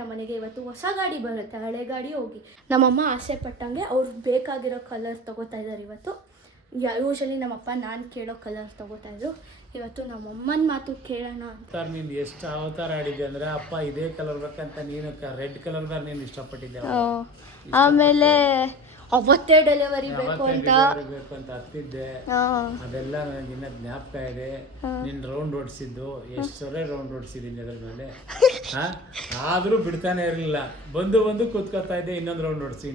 ನಮ್ಮನೆಗೆ ಇವತ್ತು ಹೊಸ ಗಾಡಿ ಬರುತ್ತೆ, ಹಳೆ ಗಾಡಿ ಹೋಗಿ ನಮ್ಮಮ್ಮ ಆಸೆ ಪಟ್ಟಂಗೆ ಅವ್ರು ಬೇಕಾಗಿರೋ ಕಲರ್ ತಗೋತಾ ಇದ್ದಾರೆ ಇವತ್ತು. ಯೂಶಲಿ ನಮ್ಮಪ್ಪ ನಾನು ಕೇಳೋ ಕಲರ್ ತಗೋತಾ ಇದ್ರು. ಇವತ್ತು ನಮ್ಮಮ್ಮನ ಮಾತು ಕೇಳೋಣ ಅಂತ. ನೀನು ಎಷ್ಟು ಅವತಾರ ಆಡಿದ್ದೆ ಅಂದ್ರೆ ಅಪ್ಪ ಇದೇ ಕಲರ್ ಬೇಕಂತ ನೀನು ರೆಡ್ ಕಲರ್ ನೀನು ಇಷ್ಟಪಟ್ಟಿದ್ದೆ. ಆಮೇಲೆ ಅವತ್ತೇ ಡೆಲಿವರಿ ಬೇಕು ಅಂತ ಹತ್ತಿದ್ದೆ. ಅದೆಲ್ಲ ನನಗೆ ಇನ್ನ ಜ್ಞಾಪಕ ಇದೆ. ನಿನ್ ರೌಂಡ್ ಓಡಿಸಿದ್ದು ಎಷ್ಟು ಸೊರೆ ರೌಂಡ್ ಓಡಿಸಿದ್ದೀನಿ ಅದ್ರ ಮೇಲೆ. ಆದ್ರೂ ಬಿಡ್ತಾನೆ ಇರಲಿಲ್ಲ. ಬಂದು ಕೂತ್ಕೊತಾ ಇದ್ದೆ, ಇನ್ನೊಂದು ರೌಂಡ್ ಓಡಿಸಿ.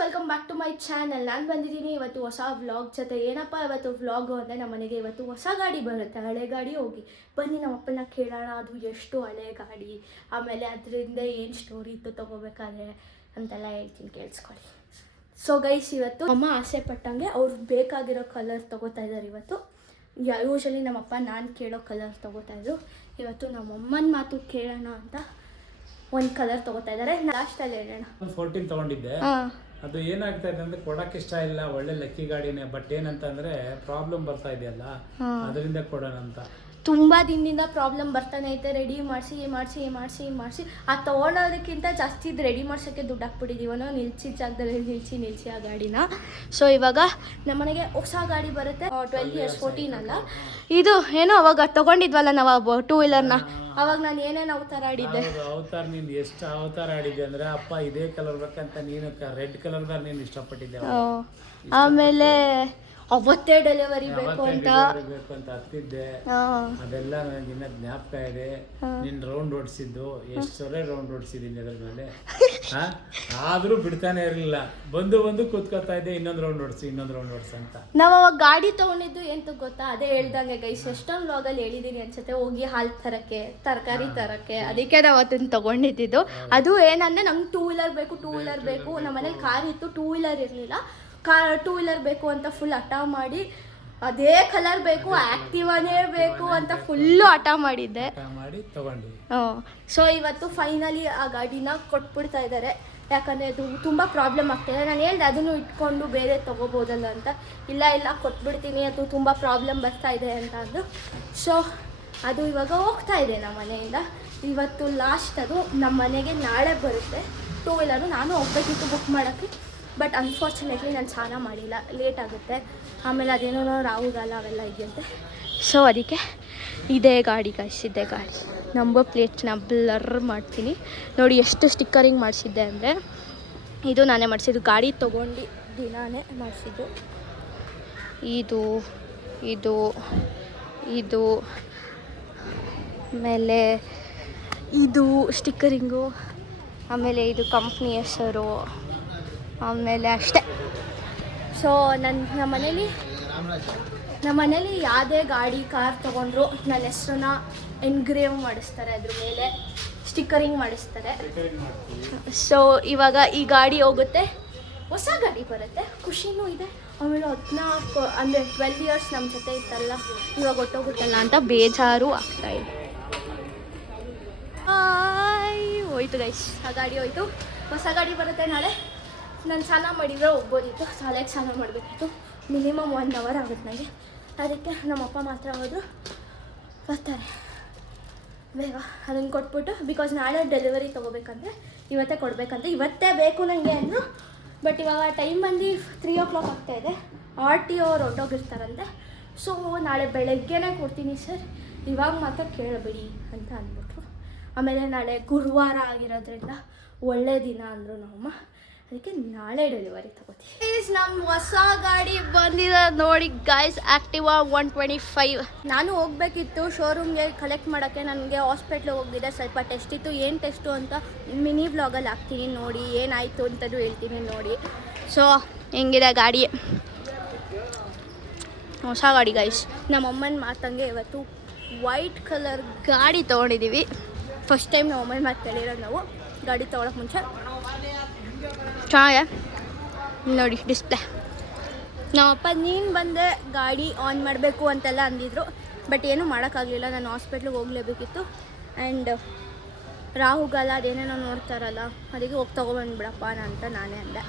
Welcome back to my channel. ನಾನು ಬಂದಿದ್ದೀನಿ ಇವತ್ತು ಹೊಸ ವ್ಲಾಗ್ ಜೊತೆ. ಏನಪ್ಪ ಇವತ್ತು ವ್ಲಾಗು ಅಂದರೆ ನಮ್ಮನೆಗೆ ಇವತ್ತು ಹೊಸ ಗಾಡಿ ಬರುತ್ತೆ, ಹಳೆ ಗಾಡಿ ಹೋಗಿ ಬನ್ನಿ ನಮ್ಮಪ್ಪನ ಕೇಳೋಣ. ಅದು ಎಷ್ಟು ಹಳೆ ಗಾಡಿ, ಆಮೇಲೆ ಅದರಿಂದ ಏನು ಸ್ಟೋರಿ ಇತ್ತು ತೊಗೋಬೇಕಾದ್ರೆ ಅಂತೆಲ್ಲ ಹೇಳ್ತೀನಿ, ಕೇಳಿಸ್ಕೊಳ್ಳಿ. ಸೊ ಗೈಸ್, ಇವತ್ತು ಅಮ್ಮ ಆಸೆ ಪಟ್ಟಂಗೆ ಅವ್ರು ಬೇಕಾಗಿರೋ ಕಲರ್ ತೊಗೋತಾ ಇದ್ದಾರೆ ಇವತ್ತು. ಯೂಶಲಿ ನಮ್ಮಪ್ಪ ನಾನು ಕೇಳೋ ಕಲರ್ ತೊಗೋತಾ ಇದ್ರು. ಇವತ್ತು ನಮ್ಮಮ್ಮನ ಮಾತು ಕೇಳೋಣ ಅಂತ ಒಂದು ಕಲರ್ ತೊಗೋತಾ ಇದ್ದಾರೆ. ಲಾಸ್ಟಲ್ಲಿ ಹೇಳೋಣ. 14 ತೊಗೊಂಡಿದ್ದೆ. ಅದು ಏನಾಗ್ತಾ ಇದೆ ಅಂದ್ರೆ ಕೊಡಕ್ಕೆ ಇಷ್ಟ ಇಲ್ಲ. ಒಳ್ಳೆ ಲಕ್ಕಿ ಗಾಡಿನೇ, ಬಟ್ ಏನಂತಂದ್ರೆ ಪ್ರಾಬ್ಲಮ್ ಬರ್ತಾ ಇದೆಯಲ್ಲ, ಅದರಿಂದ ಕೊಡೋಣ ಅಂತ. ತುಂಬ ದಿನದಿಂದ ಪ್ರಾಬ್ಲಮ್ ಬರ್ತಾನೆ ಐತೆ. ರೆಡಿ ಮಾಡಿಸಿ ಅದು ತೊಗೊಳೋದಕ್ಕಿಂತ ಜಾಸ್ತಿ ಇದು ರೆಡಿ ಮಾಡ್ಸೋಕ್ಕೆ ದುಡ್ಡು ಹಾಕ್ಬಿಟ್ಟಿದ್ದೀವನೋ. ನಿಲ್ಸಿದ ಜಾಗದಲ್ಲಿ ನಿಲ್ಸಿ ಆ ಗಾಡಿನ. ಸೊ ಇವಾಗ ನಮ್ಮನೆಗೆ ಹೊಸ ಗಾಡಿ ಬರುತ್ತೆ. 12 years 14 ಅಲ್ಲ ಇದು ಏನೋ ಅವಾಗ ತೊಗೊಂಡಿದ್ವಲ್ಲ ನಾವು 2 wheelerನ. ಅವಾಗ ನಾನು ಏನೇನು ಅವತಾರ ಆಡಿದ್ದೆ. ನೀನು ಎಷ್ಟು ಅವತಾರ ಆಡಿದ್ದೆ ಅಂದ್ರೆ ಅಪ್ಪ ಇದೇ ಕಲರ್ ಬೇಕಂತ ನೀನು ರೆಡ್ ಕಲರ್ ನೀನು ಇಷ್ಟಪಟ್ಟಿದ್ದೆ. ಆಮೇಲೆ ಅವತ್ತೇ ಡೆಲಿವರಿ ಬೇಕು ಅಂತ ಹತ್ತಿದ್ದೆ. ಅದೆಲ್ಲ ನನಗೆ ಇನ್ನ ಜ್ಞಾಪಕ ಇದೆ. ನಿನ್ ರೌಂಡ್ ಓಡಿಸಿದ್ದು ಎಷ್ಟು ಸೊರೆ ರೌಂಡ್ ಓಡಿಸಿದ್ದೀನಿ ಅದ್ರ ಮೇಲೆ. ಆದ್ರೂ ಬಿಡ್ತಾನೆ ಇರಲಿಲ್ಲ. ಬಂದು ಕೂತ್ಕೊತಾ ಇದ್ದೆ, ಇನ್ನೊಂದು ರೌಂಡ್ ಓಡಿಸಿ ಅಂತ. ನಾವು ಅವಾಗ ಗಾಡಿ ತಗೊಂಡಿದ್ದು ಎಂತ ಗೊತ್ತಾ, ಅದೇ ಹೇಳ್ದಂಗೆ ಗೈಸ್, ಎಷ್ಟೊಂದು ವ್ಲಾಗಲ್ಲಿ ಹೇಳಿದೀನಿ ಅನ್ಸುತ್ತೆ. ಹೋಗಿ ಹಾಲು ತರಕ್ಕೆ, ತರಕಾರಿ ತರಕ್ಕೆ, ಅದಕ್ಕೆ ನಾವು ಅದನ್ನ ತಗೊಂಡಿದ್ದು. ಅದು ಏನಂದ್ರೆ ನಂಗೆ 2 wheeler ಬೇಕು. ನಮ್ಮ ಮನೇಲಿ ಕಾರ್ ಇತ್ತು, 2 wheeler ಇರಲಿಲ್ಲ. 2 wheeler ಬೇಕು ಅಂತ ಫುಲ್ ಹಠ ಮಾಡಿ, ಅದೇ ಕಲರ್ ಬೇಕು, ಆಕ್ಟಿವಾನೇ ಬೇಕು ಅಂತ ಫುಲ್ಲು ಹಠ ಮಾಡಿದ್ದೆ. ಸೊ ಇವತ್ತು ಫೈನಲಿ ಆ ಗಾಡಿನ ಕೊಟ್ಬಿಡ್ತಾ ಇದ್ದಾರೆ. ಯಾಕಂದರೆ ಅದು ತುಂಬ ಪ್ರಾಬ್ಲಮ್ ಆಗ್ತಾಯಿದೆ. ನಾನು ಹೇಳ್ದೆ ಅದನ್ನು ಇಟ್ಕೊಂಡು ಬೇರೆ ತೊಗೋಬೋದಲ್ಲ ಅಂತ. ಇಲ್ಲ ಕೊಟ್ಬಿಡ್ತೀನಿ, ಅದು ತುಂಬ ಪ್ರಾಬ್ಲಮ್ ಬರ್ತಾ ಇದೆ ಅಂತ ಅಂದು. ಸೊ ಅದು ಇವಾಗ ಹೋಗ್ತಾ ಇದೆ ನಮ್ಮ ಮನೆಯಿಂದ. ಇವತ್ತು ಲಾಸ್ಟ್ ಅದು ನಮ್ಮ ಮನೆಗೆ ನಾಳೆ ಬರುತ್ತೆ 2 wheeler. ನಾನು ಹೋಗ್ಬೇಕಿತ್ತು ಬುಕ್ ಮಾಡೋಕ್ಕೆ, ಬಟ್ ಅನ್ಫಾರ್ಚುನೇಟ್ಲಿ ನಾನು ಸ್ನಾನ ಮಾಡಿಲ್ಲ, ಲೇಟ್ ಆಗುತ್ತೆ. ಆಮೇಲೆ ಅದೇನೋ ರಾಹುಗಾಲ ಅವೆಲ್ಲ ಇದೆಯಂತೆ. ಸೊ ಅದಕ್ಕೆ ಇದೇ ಗಾಡಿ ನಂಬರ್ ಪ್ಲೇಟ್ನ ಬ್ಲರ್ ಮಾಡ್ತೀನಿ ನೋಡಿ. ಎಷ್ಟು ಸ್ಟಿಕ್ಕರಿಂಗ್ ಮಾಡಿಸಿದ್ದೆ ಅಂದರೆ ಇದು ನಾನೇ ಮಾಡಿಸಿದ್ದು. ಗಾಡಿ ತೊಗೊಂಡು ದಿನಾನೇ ಮಾಡಿಸಿದ್ದು. ಇದು ಆಮೇಲೆ ಇದು ಸ್ಟಿಕ್ಕರಿಂಗು, ಆಮೇಲೆ ಇದು ಕಂಪ್ನಿ ಹೆಸರು, ಆಮೇಲೆ ಅಷ್ಟೇ. ಸೊ ನಮ್ಮ ಮನೇಲಿ ಯಾವುದೇ ಗಾಡಿ ಕಾರ್ ತೊಗೊಂಡ್ರು ನನ್ನ ಹೆಸ್ರನ್ನ ಎನ್ಗ್ರೇವ್ ಮಾಡಿಸ್ತಾರೆ, ಅದ್ರ ಮೇಲೆ ಸ್ಟಿಕ್ಕರಿಂಗ್ ಮಾಡಿಸ್ತಾರೆ. ಸೊ ಇವಾಗ ಈ ಗಾಡಿ ಹೋಗುತ್ತೆ, ಹೊಸ ಗಾಡಿ ಬರುತ್ತೆ, ಖುಷಿನೂ ಇದೆ. ಆಮೇಲೆ 14 ಅಂದರೆ 12 years ನಮ್ಮ ಜೊತೆ ಇತ್ತಲ್ಲ, ಇವಾಗ ಹೊಟ್ಟೋಗುತ್ತಲ್ಲ ಅಂತ ಬೇಜಾರು ಆಗ್ತಾಯಿದೆ. ಹೋಯ್ತು ಗೈಸ್, ಆ ಗಾಡಿ ಹೋಯ್ತು. ಹೊಸ ಗಾಡಿ ಬರುತ್ತೆ ನಾಳೆ. ನಾನು ಸ್ನಾನ ಮಾಡಿದರೆ ಹೋಗ್ಬೋದಿತ್ತು, ಶಾಲೆಗೆ ಸ್ನಾನ ಮಾಡಬೇಕಿತ್ತು. ಮಿನಿಮಮ್ 1 hour ಆಗುತ್ತೆ ನನಗೆ. ಅದಕ್ಕೆ ನಮ್ಮಪ್ಪ ಮಾತ್ರ ಹೋದರು, ಬರ್ತಾರೆ ಬೇಗ ಅದನ್ನು ಕೊಟ್ಬಿಟ್ಟು. ಬಿಕಾಸ್ ನಾಳೆ ಡೆಲಿವರಿ ತೊಗೋಬೇಕಂದ್ರೆ ಇವತ್ತೇ ಕೊಡಬೇಕಂತ, ಇವತ್ತೇ ಬೇಕು ನನಗೆ ಅಂದರು. ಬಟ್ ಇವಾಗ ಟೈಮ್ ಬಂದು 3 o'clock ಆಗ್ತಾಯಿದೆ. RTO ಅವ್ರು ಹೊರಟೋಗಿರ್ತಾರಂತೆ. ಸೊ ನಾಳೆ ಬೆಳಗ್ಗೆನೇ ಕೊಡ್ತೀನಿ ಸರ್, ಇವಾಗ ಮಾತ್ರ ಕೇಳಬೇಡಿ ಅಂತ ಅಂದ್ಬಿಟ್ರು. ಆಮೇಲೆ ನಾಳೆ ಗುರುವಾರ ಆಗಿರೋದ್ರಿಂದ ಒಳ್ಳೆ ದಿನ ಅಂದರು ನಮ್ಮಮ್ಮ. ಅದಕ್ಕೆ ನಾಳೆ ಡೆಲಿವರಿ ತಗೋತೀವಿ. ಪ್ಲೀಸ್ ನಮ್ಮ ಹೊಸ ಗಾಡಿ ಬಂದಿದೆ ನೋಡಿ ಗೈಸ್, ಆ್ಯಕ್ಟಿವಾ 125. ನಾನು ಹೋಗಬೇಕಿತ್ತು ಶೋರೂಮ್ಗೆ ಕಲೆಕ್ಟ್ ಮಾಡೋಕ್ಕೆ. ನನಗೆ ಹಾಸ್ಪಿಟ್ಲಿಗೆ ಹೋಗಿದ್ದೆ, ಸ್ವಲ್ಪ ಟೆಸ್ಟ್ ಇತ್ತು. ಏನು ಟೆಸ್ಟು ಅಂತ ಮಿನಿ ವ್ಲಾಗಲ್ಲಿ ಹಾಕ್ತೀನಿ ನೋಡಿ, ಏನಾಯಿತು ಅಂತಲೂ ಹೇಳ್ತೀನಿ ನೋಡಿ. ಸೊ ಹೆಂಗಿದೆ ಗಾಡಿ, ಹೊಸ ಗಾಡಿ ಗೈಸ್. ನಮ್ಮಮ್ಮನ ಮಾತಂಗೆ ಇವತ್ತು ವೈಟ್ ಕಲರ್ ಗಾಡಿ ತೊಗೊಂಡಿದ್ದೀವಿ. ಫಸ್ಟ್ ಟೈಮ್ ನಮ್ಮಮ್ಮನ ಮಾತು ಕೇಳಿರೋದು ನಾವು ಗಾಡಿ ತೊಗೊಳಕ್ಕೆ ಮುಂಚೆ. ಚೆನ್ನಾಗಿದೆ ನೋಡಿ ಡಿಸ್ಪ್ಲೇ. ನಮ್ಮಪ್ಪ ನೀನು ಬಂದೆ ಗಾಡಿ ಆನ್ ಮಾಡಬೇಕು ಅಂತೆಲ್ಲ ಅಂದಿದ್ರು, ಬಟ್ ಏನೂ ಮಾಡೋಕ್ಕಾಗಲಿಲ್ಲ. ನಾನು ಹಾಸ್ಪಿಟ್ಲಿಗೆ ಹೋಗಲೇಬೇಕಿತ್ತು. ಆ್ಯಂಡ್ ರಾಹುಗಾಲ ಅದೇನೇನೋ ನೋಡ್ತಾರಲ್ಲ, ಅದಕ್ಕೆ ಹೋಗಿ ತೊಗೊಬಂದ್ಬಿಡಪ್ಪ ಅಂತ ನಾನೇ ಅಂದೆ.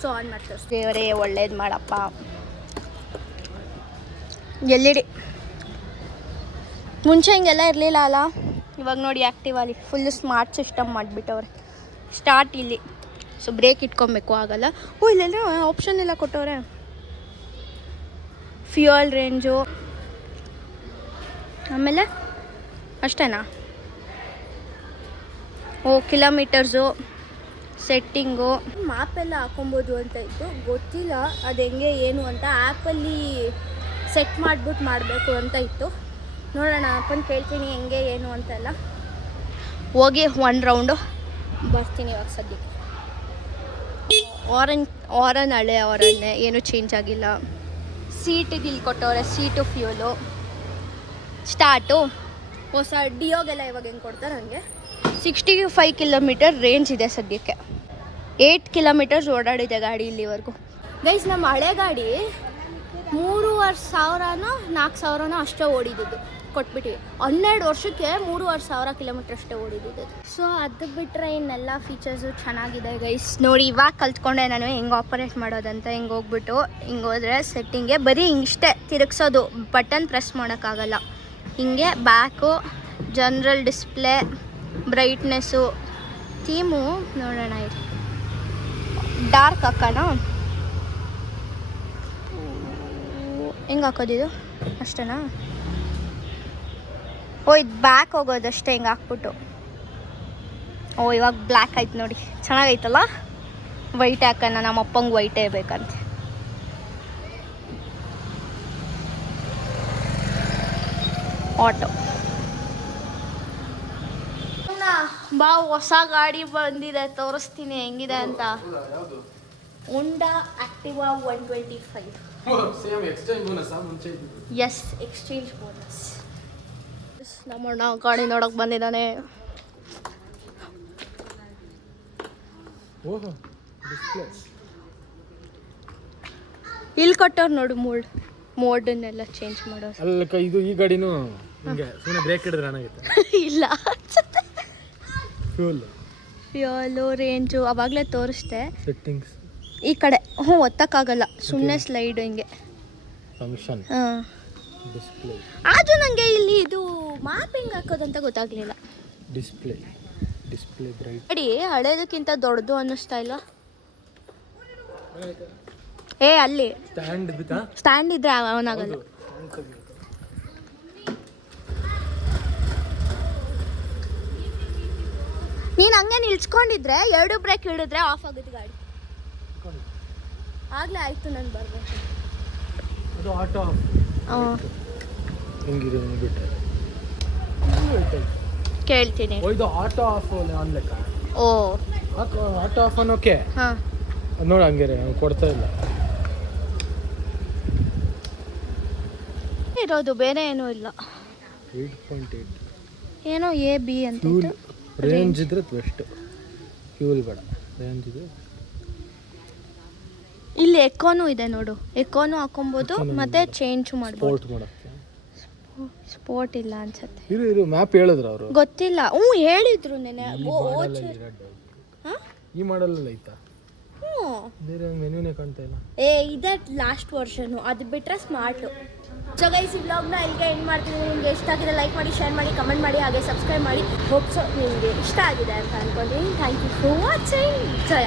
ಸೊ ಆನ್ ಮಾಡ್ತಾರೆ. ದೇವರೇ ಒಳ್ಳೇದು ಮಾಡಪ್ಪ. LED ಮುಂಚೆ ಹಿಂಗೆಲ್ಲ ಇರಲಿಲ್ಲ ಅಲ್ಲ, ಇವಾಗ ನೋಡಿ ಆ್ಯಕ್ಟಿವ್ ಅಲ್ಲಿ ಫುಲ್ ಸ್ಮಾರ್ಟ್ ಸಿಸ್ಟಮ್ ಮಾಡಿಬಿಟ್ಟವ್ರೆ. ಸ್ಟಾರ್ಟ್ ಇಲ್ಲಿ, ಸೊ ಬ್ರೇಕ್ ಇಟ್ಕೊಬೇಕು ಆಗಲ್ಲ. ಓ ಇಲ್ಲೆಲ್ಲ ಆಪ್ಷನ್ ಎಲ್ಲ ಕೊಟ್ಟವ್ರೆ. ಫ್ಯೂಯಲ್ ರೇಂಜು, ಆಮೇಲೆ ಅಷ್ಟೇನಾ? ಓ ಕಿಲೋಮೀಟರ್ಸು, ಸೆಟ್ಟಿಂಗು, ಮ್ಯಾಪೆಲ್ಲ ಹಾಕೊಬೋದು ಅಂತ ಇತ್ತು. ಗೊತ್ತಿಲ್ಲ ಅದು ಹೆಂಗೆ ಏನು ಅಂತ. ಆ್ಯಪಲ್ಲಿ ಸೆಟ್ ಮಾಡಿಬಿಟ್ಟು ಮಾಡಬೇಕು ಅಂತ ಇತ್ತು. ನೋಡೋಣ, ಅಪ್ಪನ ಕೇಳ್ತೀನಿ ಹೆಂಗೆ ಏನು ಅಂತೆಲ್ಲ. ಹೋಗಿ 1 ರೌಂಡು ಬರ್ತೀನಿ ಇವಾಗ ಸದ್ಯಕ್ಕೆ. ಆರನ್ ಹಳೆ ಆರನ್ನೇ, ಏನೂ ಚೇಂಜ್ ಆಗಿಲ್ಲ. ಸೀಟಿಗೆ ಇಲ್ಲಿ ಕೊಟ್ಟವ್ರೆ, ಸೀಟು ಫ್ಯೂಲು. ಸ್ಟಾರ್ಟು ಹೊಸ ಡಿಯೋಗೆಲ್ಲ ಇವಾಗ ಹೆಂಗೆ ಕೊಡ್ತಾರೆ ಹಂಗೆ. 65 ಕಿಲೋಮೀಟರ್ ರೇಂಜ್ ಇದೆ ಸದ್ಯಕ್ಕೆ. 8 ಕಿಲೋಮೀಟರ್ಸ್ ಓಡಾಡಿದೆ ಗಾಡಿ ಇಲ್ಲಿವರೆಗೂ. ಗೈಸ್, ನಮ್ಮ ಹಳೆ ಗಾಡಿ 3,500ನೋ 4,000ನೋ ಅಷ್ಟೇ ಓಡಿದ್ದು. ಕೊಟ್ಬಿಟ್ಟಿವಿ 12 ವರ್ಷಕ್ಕೆ 3,500 ಕಿಲೋಮೀಟರ್ ಅಷ್ಟೇ ಓಡಿದ್ದು. ಸೊ ಅದು ಬಿಟ್ಟರೆ ಇನ್ನೆಲ್ಲ ಫೀಚರ್ಸು ಚೆನ್ನಾಗಿದೆ ಗೈಸ್. ನೋಡಿ, ಇವಾಗ ಕಲ್ತ್ಕೊಂಡೆ ನಾನು ಹೆಂಗೆ ಆಪರೇಟ್ ಮಾಡೋದಂತ. ಹಿಂಗೆ ಹೋಗ್ಬಿಟ್ಟು ಹಿಂಗೆ ಹೋದರೆ ಸೆಟ್ಟಿಂಗ್ಗೆ ಬರೀ ಹಿಂಗಿಷ್ಟೇ ತಿರುಗಿಸೋದು, ಬಟನ್ ಪ್ರೆಸ್ ಮಾಡೋಕ್ಕಾಗಲ್ಲ. ಹಿಂಗೆ back, general display, brightness, theme ನೋಡೋಣ ಇದು ಡಾರ್ಕ್ ಹಾಕೋಣ. ಹೆಂಗೆ ಹಾಕೋದಿದು ಅಷ್ಟೇನಾ? ಓ ಇದು ಬ್ಯಾಕ್ ಹೋಗೋದಷ್ಟೇ, ಹಿಂಗೆ ಹಾಕ್ಬಿಟ್ಟು. ಓ ಇವಾಗ ಬ್ಲ್ಯಾಕ್ ಆಯ್ತು ನೋಡಿ, ಚೆನ್ನಾಗೈತಲ್ಲ. ವೈಟ್ ಹಾಕೋಣ, ನಮ್ಮ ಅಪ್ಪಂಗೆ ವೈಟೇ ಬೇಕಂತೆ. ಆಟೋ ಬಾ, ಹೊಸ ಗಾಡಿ ಬಂದಿದೆ, ತೋರಿಸ್ತೀನಿ ಹೆಂಗಿದೆ ಅಂತ. Honda Activa 125. Yes, exchange bonus. ನಮ್ಮಣ್ಣ ಗಾಡಿ ನೋಡೋಕೆ ಬಂದಿದ್ದಾನೆ. ಇಲ್ಲಿ ಕೊಟ್ಟವ್ರು ನೋಡು ಮೋಡನ್ನೆಲ್ಲ ಚೇಂಜ್ ಮಾಡೋರು. ಅಲ್ಲ ಇದು ಈ ಗಾಡಿನೂ ಹಿಂಗೆ ಸುಮ್ಮನೆ ಬ್ರೇಕ್ ಹಿಡಿದ್ರೆ ಏನಾಗುತ್ತೆ? ಇಲ್ಲ, ಫ್ಯೂಲ್ ರೇಂಜು ಅವಾಗಲೇ ತೋರಿಸ್ದೆ. ಸೆಟ್ಟಿಂಗ್ಸ್ ಈ ಕಡೆ ಒತ್ತಕ್ಕಾಗಲ್ಲ, ಸುಮ್ಮನೆ ಸ್ಲೈಡ್ ಹಿಂಗೆ. ಫಂಕ್ಷನ್ ಹಾಂ, ಡಿಸ್ಪ್ಲೇ. ಅದು ನನಗೆ ಇಲ್ಲಿ ಇದು ಮ್ಯಾಪ್ ಹೆಂಗೆ ಹಾಕೋದಂತ ಗೊತ್ತಾಗಲಿಲ್ಲ. Display bright. ಗಾಡಿ ಹಳೇದಕ್ಕಿಂತ ದೊಡ್ಡದು ಅನ್ನಿಸ್ತಾ ಇಲ್ಲ. ಅಲ್ಲಿ ಸ್ಟ್ಯಾಂಡ್ ಇದ್ರೆ ಅವನಾಗಲ್ಲ. ನೀನು ಹಂಗೆ ನಿಲ್ಸ್ಕೊಂಡಿದ್ರೆ 2 ಬ್ರೇಕ್ ಹಿಡಿದ್ರೆ ಆಫ್ ಆಗುತ್ತೆ ಗಾಡಿ. ಆಗ್ಲೇ ಆಯ್ತು, ನಾನು ಬರ್ಬೇಕು. ಅದು ಆಟೋ ಹೆಂಗಿದೆ ಬಿಟ್ಟರೆ ಕೇಳ್ತೀನಿ. ಇದು ಆಟೋ ಆಫ್ ಅನ್ಲೆಕ್ಕ. ಓ ಆಟೋ ಆಫ್ ಅನ್ನೋಕೆ. ಹಾಂ ನೋಡಿ, ಹಂಗೆ ಕೊಡ್ತಾ ಇಲ್ಲ ಇರೋದು, ಬೇರೆ ಏನೂ ಇಲ್ಲ. 8.8 ಏನೋ AB ಅಂತ. ರೇಂಜ್ ಇದ್ರೆ ಬೆಸ್ಟ್, ಫ್ಯೂಲ್ ಬೇಡ, ರೇಂಜ್ ಇದ್ರೆ. ಇಲ್ಲಿ ಎಕೋನು ಇದೆ ನೋಡು, ಎಕೋನು ಹಾಕೊಬೋದು, ಮತ್ತೆ ಚೇಂಜ್ ಮಾಡ್ಬೋದು. ಸ್ಪೋರ್ಟ್ ಇಲ್ಲ ಅನ್ಸುತ್ತೆ. ಇರು ಮ್ಯಾಪ್ ಹೇಳಿದ್ರು ಅವರು. ಗೊತ್ತಿಲ್ಲ. ಹೇಳಿದ್ರು ನೆನೆ. ಈ ಮಾಡಲ್ ಐತಾ? ಬೇರೆ ಮೆನ್ಯೂನೇ ಕಾಣ್ತಾ ಇಲ್ಲ. ಇದೆ ಲಾಸ್ಟ್ ವರ್ಷನು, ಅದು ಬಿಟ್ರೆ ಸ್ಮಾರ್ಟು. ಸೊ ಗೈಸ್, ಈ ವ್ಲಾಗ್ನ ಇಲ್ಲಿಗೆ ಎಂಡ್ ಮಾಡ್ತೀನಿ. ನಿಮಗೆ ಇಷ್ಟ ಆಗಿದೆ ಲೈಕ್ ಮಾಡಿ, ಶೇರ್ ಮಾಡಿ, ಕಮೆಂಟ್ ಮಾಡಿ, ಹಾಗೆ ಸಬ್ಸ್ಕ್ರೈಬ್ ಮಾಡಿ. ಹೋಪ್ಸೋ ನಿಮಗೆ ಇಷ್ಟ ಆಗಿದೆ ಅಂತ ಅನ್ಕೊಂತೀನಿ. Thank you for watching. Jaya.